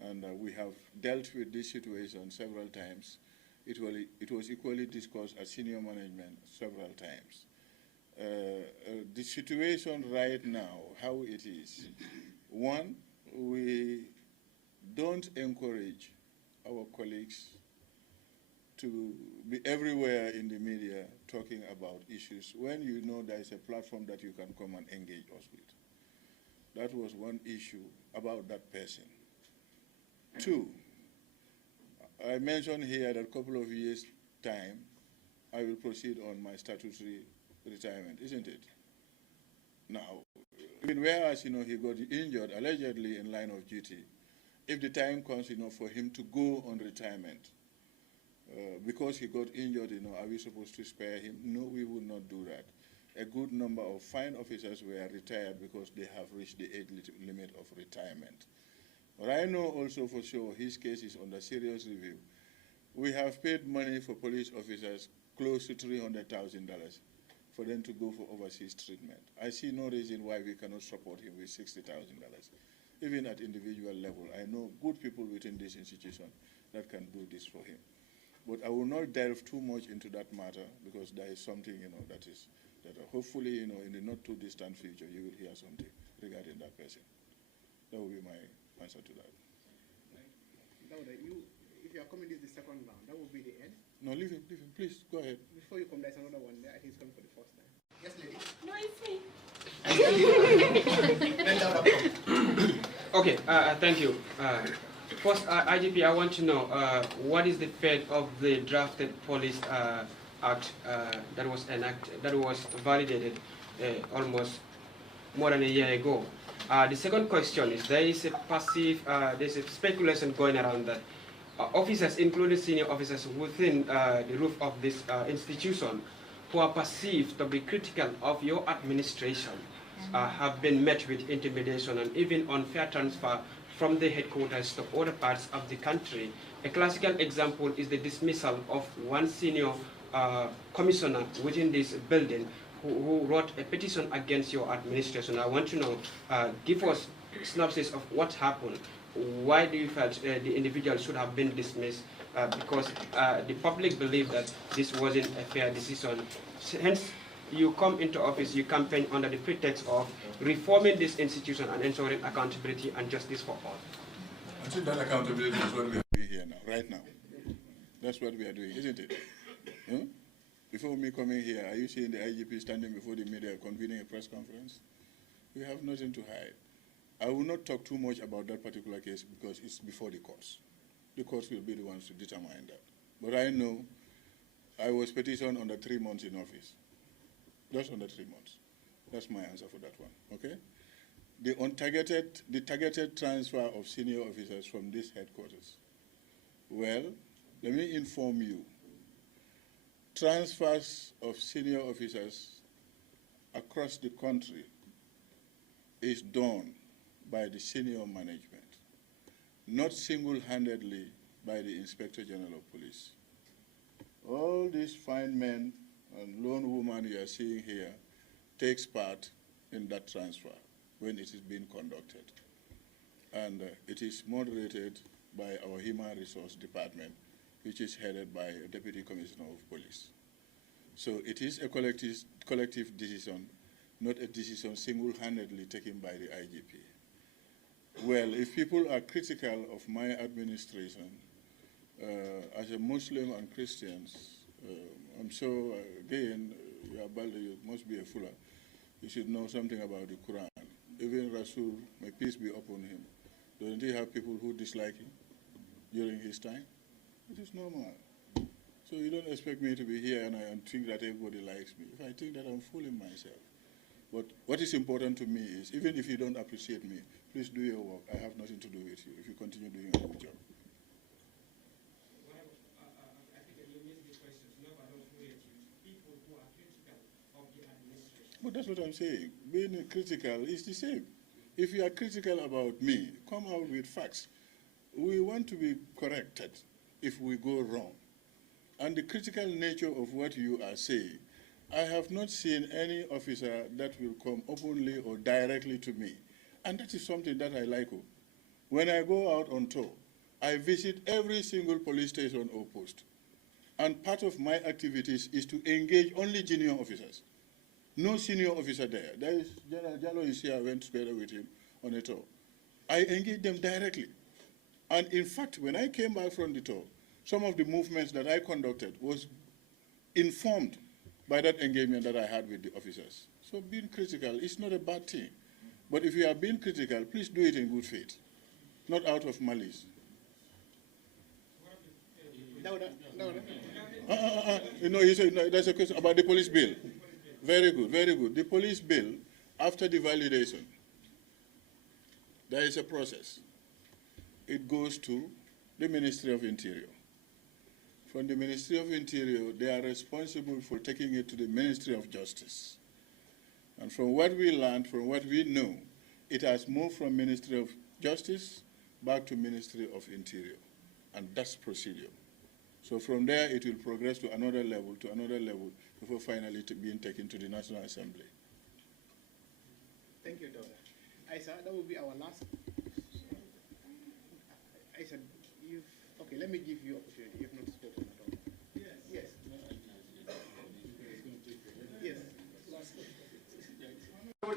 And we have dealt with this situation several times. It was equally discussed at senior management several times. The situation right now, how it is, one, we don't encourage our colleagues to be everywhere in the media talking about issues when you know there is a platform that you can come and engage us with. That was one issue about that person. Two, I mentioned here that a couple of years' time, I will proceed on my statutory retirement, isn't it? Now, whereas, he got injured allegedly in line of duty, if the time comes, for him to go on retirement, because he got injured, are we supposed to spare him? No, we will not do that. A good number of fine officers were retired because they have reached the age limit of retirement. But I know also for sure his case is under serious review. We have paid money for police officers close to $300,000 for them to go for overseas treatment. I see no reason why we cannot support him with $60,000. Even at individual level, I know good people within this institution that can do this for him. But I will not delve too much into that matter because there is something, that hopefully, in the not too distant future, you will hear something regarding that person. That will be my answer to that. Dauda, if you are coming this the second round, that will be the end. No, leave him, please, go ahead. Before you come, there's another one there. I think it's coming for the first time. Yes, lady. No, it's me. Okay, thank you. First, IGP, I want to know what is the fate of the drafted police act that was enacted, that was validated almost more than a year ago. The second question is there's a speculation going around that officers, including senior officers within the roof of this institution, who are perceived to be critical of your administration, have been met with intimidation and even unfair transfer from the headquarters to other parts of the country. A classical example is the dismissal of one senior commissioner within this building who wrote a petition against your administration. I want to know, give us a synopsis of what happened. Why do you feel the individual should have been dismissed? Because the public believe that this wasn't a fair decision. Hence, you come into office, you campaign under the pretext of reforming this institution and ensuring accountability and justice for all. I think that accountability is what we are doing here now, right now. That's what we are doing, isn't it? Huh? Before me coming here, are you seeing the IGP standing before the media convening a press conference? We have nothing to hide. I will not talk too much about that particular case because it's before the courts. The courts will be the ones to determine that. But I know I was petitioned under 3 months in office. Just under 3 months. That's my answer for that one, okay? The targeted transfer of senior officers from this headquarters. Well, let me inform you. Transfers of senior officers across the country is done by the senior management, not single-handedly by the Inspector General of Police. All these fine men and lone women you are seeing here takes part in that transfer when it is being conducted. And it is moderated by our Human Resource Department, which is headed by a Deputy Commissioner of Police. So it is a collective decision, not a decision single-handedly taken by the IGP. Well, if people are critical of my administration, as a Muslim and Christians, I'm sure, again, you must be a Fuller. You should know something about the Quran. Even Rasul, may peace be upon him, doesn't he have people who dislike him during his time? It is normal. So you don't expect me to be here and I think that everybody likes me. If I think that, I'm fooling myself. But what is important to me is, even if you don't appreciate me, please do your work. I have nothing to do with you if you continue doing a good job. Well, I think you missed the question. Not about those who hate you. People who are critical of the administration. But that's what I'm saying. Being critical is the same. If you are critical about me, come out with facts. We want to be corrected if we go wrong. And the critical nature of what you are saying, I have not seen any officer that will come openly or directly to me. And that is something that I like. When I go out on tour, I visit every single police station or post. And part of my activities is to engage only junior officers. No senior officer there. There is General Jallo is here. I went together with him on a tour. I engage them directly. And in fact, when I came back from the tour, some of the movements that I conducted was informed by that engagement that I had with the officers. So being critical is not a bad thing. But if you are being critical, please do it in good faith, not out of malice. He said, no, that's a question about the police bill. Very good, very good. The police bill, after the validation, there is a process. It goes to the Ministry of Interior. From the Ministry of Interior, they are responsible for taking it to the Ministry of Justice. And from what we learned, from what we know, it has moved from Ministry of Justice back to Ministry of Interior. And that's procedure. So from there, it will progress to another level, before finally being taken to the National Assembly. Thank you, Dora. Isa, that will be our last. Isa, okay, let me give you opportunity. You've not spoken at all. Yes. Yes.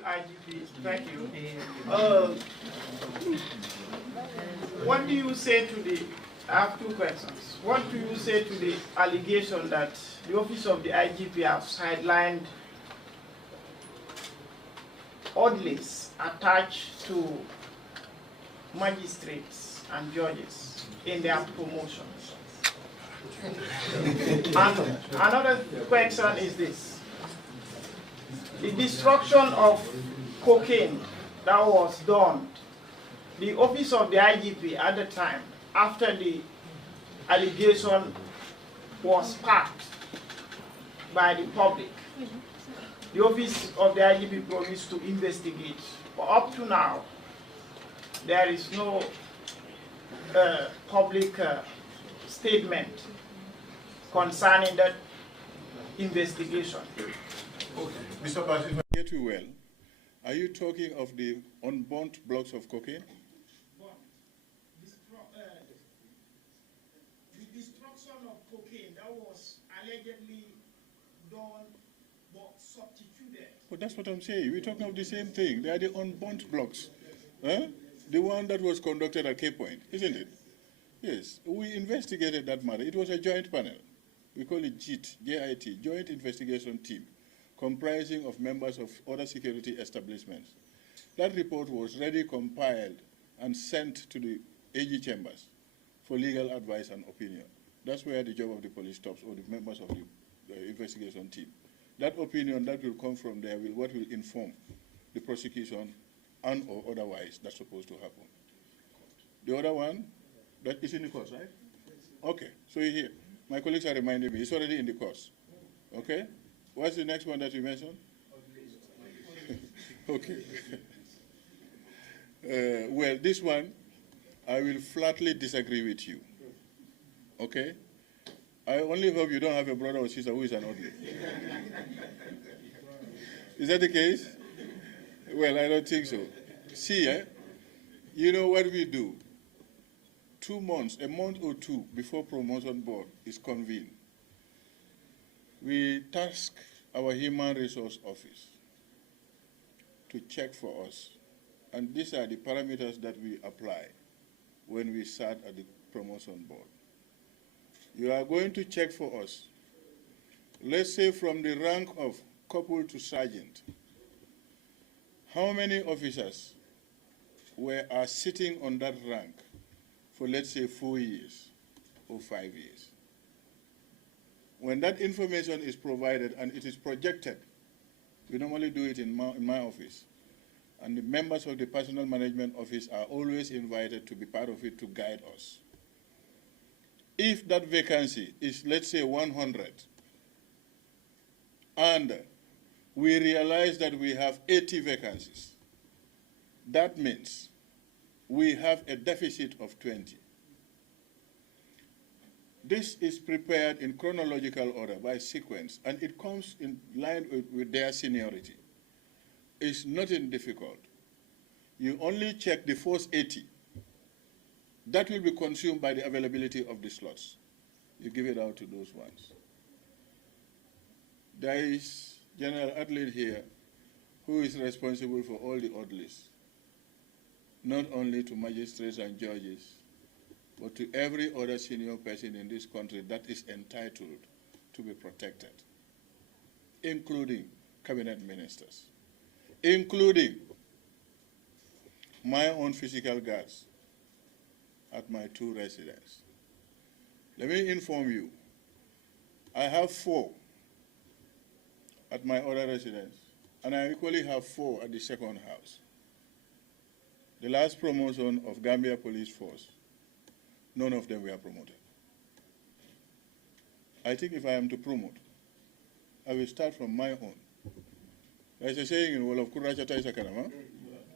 IGP, thank you. What do you say to the, I have two questions. What do you say to the allegation that the office of the IGP have sidelined orderlies attached to magistrates and judges in their promotions? And another question is this. The destruction of cocaine that was done, the office of the IGP at the time, after the allegation was packed by the public, the office of the IGP promised to investigate. But up to now, there is no public statement concerning that investigation. Okay. Mr. Bass, if I get you well, are you talking of the unburnt blocks of cocaine? The destruction of cocaine that was allegedly done but substituted. Well, that's what I'm saying. We're talking of the same thing. They are the unburnt blocks. Huh? The one that was conducted at Cape Point, isn't it? Yes. We investigated that matter. It was a joint panel. We call it JIT, Joint Investigation Team, comprising of members of other security establishments. That report was ready, compiled, and sent to the AG chambers for legal advice and opinion. That's where the job of the police stops, or the members of the investigation team. That opinion that will come from there will what will inform the prosecution and or otherwise that's supposed to happen. The other one, that is in the course, right? Okay, so here. My colleagues are reminding me, it's already in the course. Okay? What's the next one that you mentioned? Okay. Well, this one, I will flatly disagree with you. Okay? I only hope you don't have a brother or sister who is an ugly. Is that the case? Well, I don't think so. See, you know what we do? 2 months, a month or two before promotion board is convened, we task our human resource office to check for us. And these are the parameters that we apply when we sat at the promotion board. You are going to check for us, let's say from the rank of corporal to sergeant, how many officers are sitting on that rank for, let's say, 4 years or 5 years. When that information is provided and it is projected, we normally do it in my office, and the members of the personnel management office are always invited to be part of it to guide us. If that vacancy is, let's say, 100, and we realized that we have 80 vacancies. That means we have a deficit of 20. This is prepared in chronological order by sequence, and it comes in line with their seniority. It's nothing difficult. You only check the first 80. That will be consumed by the availability of the slots. You give it out to those ones. There is General Adlin here, who is responsible for all the odd lists, not only to magistrates and judges, but to every other senior person in this country that is entitled to be protected, including cabinet ministers, including my own physical guards at my 2 residences. Let me inform you, I have 4 at my other residence, and I equally have 4 at the second house. The last promotion of Gambia Police Force, none of them were promoted. I think if I am to promote, I will start from my own. There's a saying in Wolof, Kurachata is a kanama.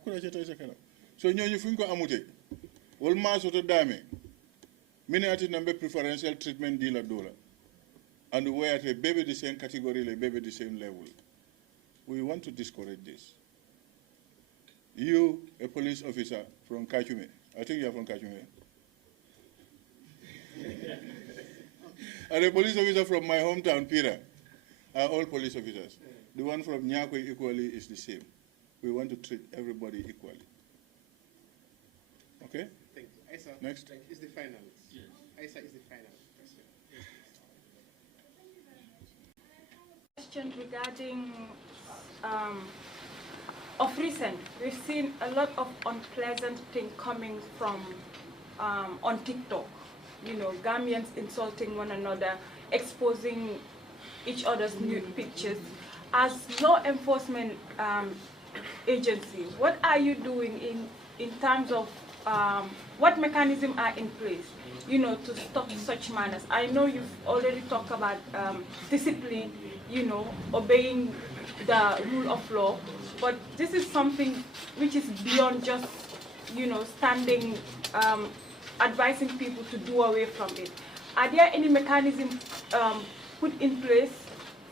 Kurachata is a kanama. So nyonyi funko amute. Wolma soto dame. Minati nambe preferential treatment dealer dola. And we are at a baby the same category, a baby the same level. We want to discourage this. You, a police officer from Kachume, I think you are from Kachume. And a police officer from my hometown, Pira, are all police officers. The one from Nyakwe equally is the same. We want to treat everybody equally. Okay? Thank you. Isa, next. Is the final. Yes. Isa is the final question. Question regarding, of recent, we've seen a lot of unpleasant things coming from on TikTok. You know, Gambians insulting one another, exposing each other's nude pictures. As law enforcement agency, what are you doing in terms of what mechanisms are in place, you know, to stop such manners? I know you've already talked about discipline, you know, obeying the rule of law, but this is something which is beyond just, you know, standing, advising people to do away from it. Are there any mechanisms put in place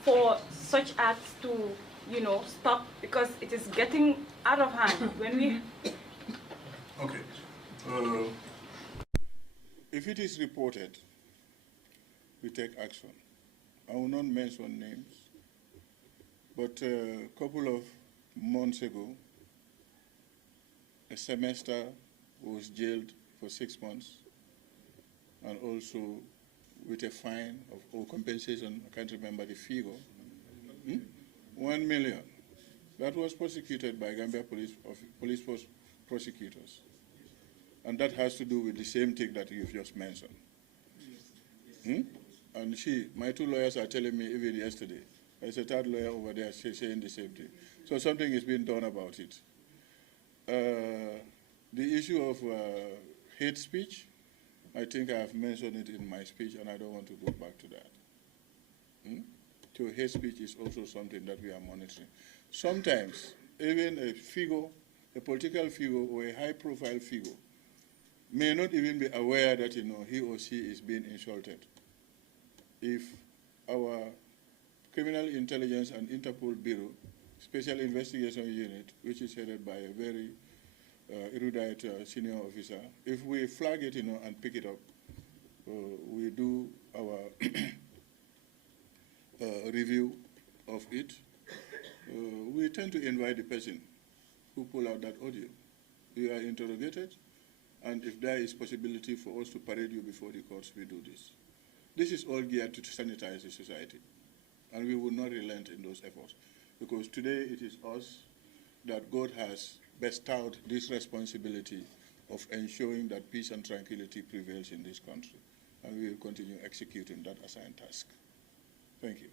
for such acts to, you know, stop, because it is getting out of hand when we... Okay. If it is reported, we take action. I will not mention names, but a couple of months ago, a semester was jailed for 6 months, and also with a fine of, or compensation, I can't remember the figure, 1 million. That was prosecuted by Gambia Police Force prosecutors. And that has to do with the same thing that you've just mentioned. And my 2 lawyers are telling me even yesterday, there's a 3rd lawyer over there saying the same thing. So something is being done about it. The issue of hate speech, I think I have mentioned it in my speech, and I don't want to go back to that. So hate speech is also something that we are monitoring. Sometimes, even a figure, a political figure or a high-profile figure, may not even be aware that, you know, he or she is being insulted. If our Criminal Intelligence and Interpol Bureau, Special Investigation Unit, which is headed by a very erudite senior officer, if we flag it, you know, and pick it up, we do our review of it. We tend to invite the person who pull out that audio. You are interrogated, and if there is possibility for us to parade you before the courts, we do this. This is all geared to sanitize the society, and we will not relent in those efforts, because today it is us that God has bestowed this responsibility of ensuring that peace and tranquility prevails in this country, and we will continue executing that assigned task. Thank you.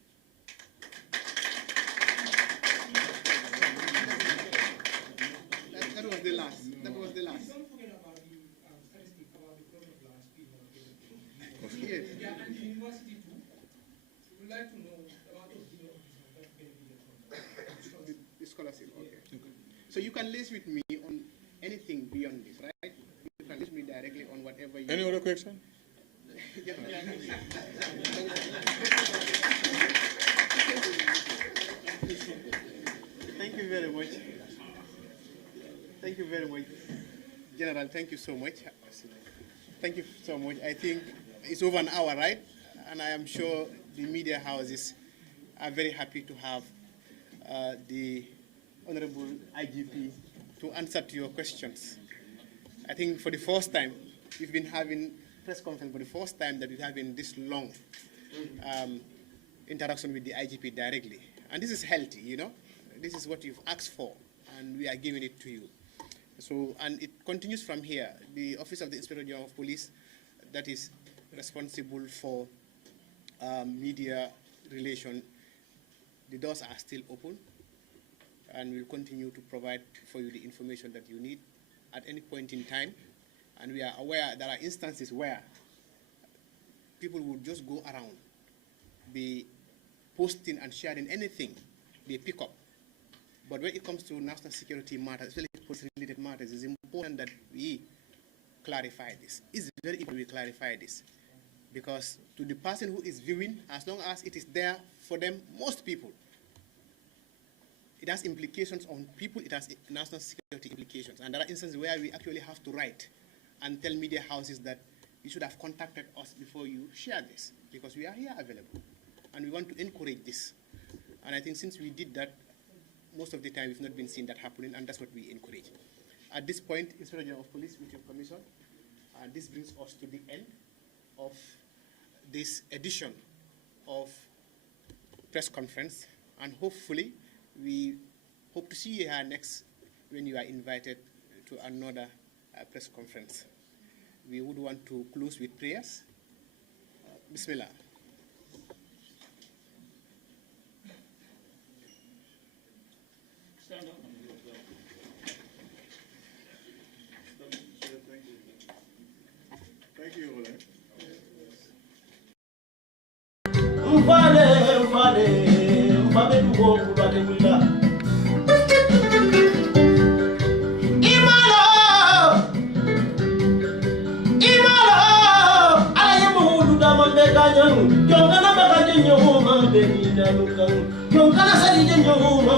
That was the last. That was the last. Don't forget about the statistic about the growth of last speed. Yes. Yeah, and the university too. We would like to know about those junior officers that benefited from that. scholarship, okay. So you can liaise with me on anything beyond this, right? You can liaise me directly on whatever you... Any other question? Thank you very much. Thank you very much. General, thank you so much. Thank you so much. I think it's over an hour, right? And I am sure the media houses are very happy to have the Honorable IGP to answer to your questions. I think for the first time, we've been having press conference for the first time that we're having this long interaction with the IGP directly. And this is healthy, you know? This is what you've asked for, and we are giving it to you. So, and it continues from here. The Office of the Inspector General of Police, that is responsible for media relation, the doors are still open, and we'll continue to provide for you the information that you need at any point in time. And we are aware there are instances where people will just go around, be posting and sharing anything they pick up. But when it comes to national security matters, especially police-related matters, it's important that we clarify this. It's very important we clarify this. Because to the person who is viewing, as long as it is there for them, most people, it has implications on people, it has national security implications. And there are instances where we actually have to write and tell media houses that you should have contacted us before you share this, because we are here available. And we want to encourage this. And I think since we did that, most of the time we've not been seeing that happening, and that's what we encourage. At this point, Inspector General of Police, with your permission, this brings us to the end of this edition of press conference, and hopefully we hope to see you here next when you are invited to another press conference. We would want to close with prayers. Bismillah. Thank you, Ole. Yung kana sa di nyo ma